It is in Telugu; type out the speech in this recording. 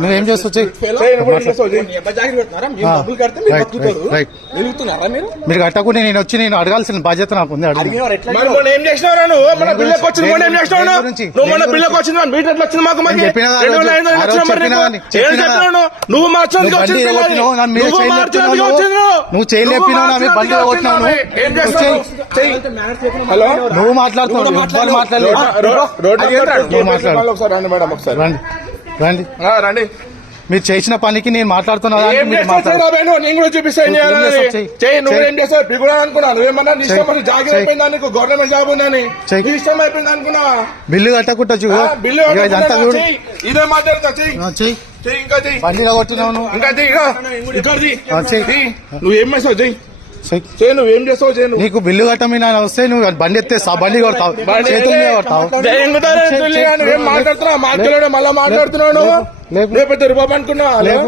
నువ్వేం చేస్తావు మీరు కట్టకుండా నేను వచ్చి నేను అడగాల్సిన బాధ్యత నాకు ఉంది. నువ్వు చేయలేపినావు బండి కొట్టినావు నువ్వు మాట్లాడుతున్నావు రండి రండి మీరు చేసిన పనికి నేను మాట్లాడుతున్నా గవర్నమెంట్ జాబ్ ఉందని అనుకున్నా బిల్లు కట్టకుండా ఇదే మాట్లాడుతా బండిగా కొట్టినావు నువ్వేం చేస్తావు చెయ్యి నువ్వేం చేస్తావు చెయ్యి నీకు బిల్లు కట్టమని వస్తే నువ్వు బండి ఎత్తేస్తా బండి కొడతావు చేతులు కొడతావు మాట్లాడుతున్నావు మాట్లాడు మళ్ళా మాట్లాడుతున్నావు నువ్వు లేకపోతే రిబాబు అనుకున్నావు